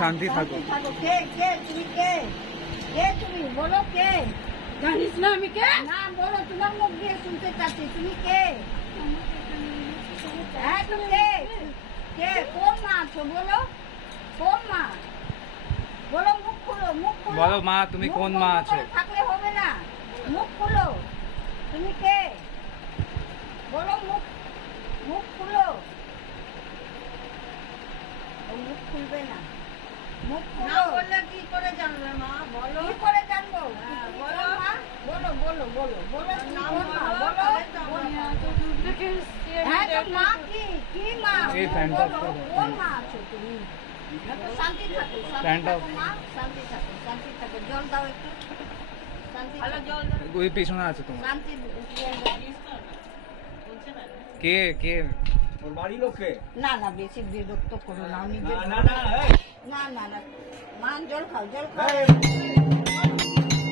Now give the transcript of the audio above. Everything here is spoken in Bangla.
শান্তি থাকো। থাকো। কে কে তুমি কে? কে তুমি? বলো কে? জানিস না আমি কে? না বলো তোমার মুখ দিয়ে শুনতে চাচ্ছি। তুমি কে? হ্যাঁ তুমি কে? কে? কোন মা আছো? বলো। কোন মা? বলো মুখ খুলো মুখ খুলো। বলো মা তুমি কোন মা আছো? থাকলে হবে না। মুখ খুলো। তুমি কে? বলো মুখ মুখ খুলো। মুখ খুলবে না। মুখ খুলো। বললে কি করে জানবে মা? বলো। কি করে জানব? বলো। মা? বলো বলো বলো বলো তুমি নাম কোন মা? বলো, বলো। তাহলে তো আমরা- তো মা কি? কি মা? এই ফ্যানটা বলো, off করো, কোন মা আছো তুমি? শান্তি থাকো শান্তি থাকো শান্তি থাকো জল দাও একটু। শান্তি ভালো থাকো। জল দাও। ওই পেছনে আছে তোমার। শান্তি কে কে? ওর না না বেশি বিরক্ত করো না নিজের না না না না না না। মা জল খাও জল খাও।